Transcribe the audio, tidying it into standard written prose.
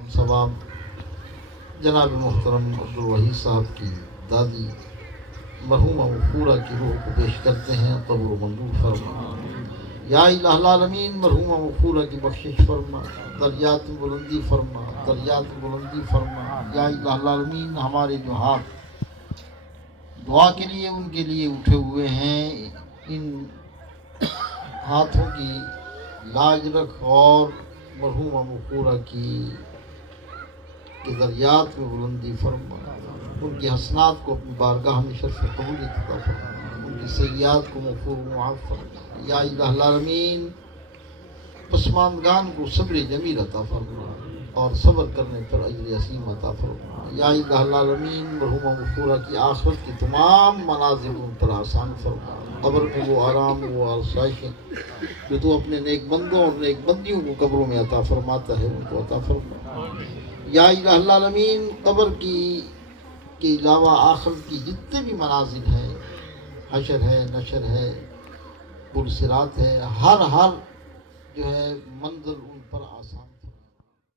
ہم ثواب جناب محترم عبدالوحید صاحب کی دادی مرحومہ مغفورہ کی روح کو پیش کرتے ہیں، قبر منظور فرما۔ یا الہ العالمین مرحومہ مغفورہ کی بخشش فرما، درجات میں بلندی فرما، درجات میں بلندی فرما۔ یا الہ العالمین ہمارے جو ہاتھ دعا کے لیے ان کے لیے اٹھے ہوئے ہیں، ان ہاتھوں کی لاج رکھ اور مرحومہ مغفورہ کی درجات میں بلندی فرما، ان کی حسنات کو اپنی بارگاہ میں شرف قبولیت عطا فرما، ان کی سیئات کو مغفور و معاف فرما۔ یا الہ العالمین پسماندگان کو صبر جمیل عطا فرما اور صبر کرنے پر اجر عظیم عطا فرما۔ یا الہ العالمین مرحومہ مغفورہ کی آخرت کی تمام منازل ان پر آسان فرما، قبر میں وہ آرام وہ آسائشیں جو تو اپنے نیک بندوں اور نیک بندیوں کو قبروں میں عطا فرماتا ہے ان کو عطا فرما۔ یا الہ العالمین قبر کے علاوہ آخرت کی جتنے بھی منازل ہیں، حشر ہے، نشر ہے، پل صراط ہے، ہر جو ہے منزل ان پر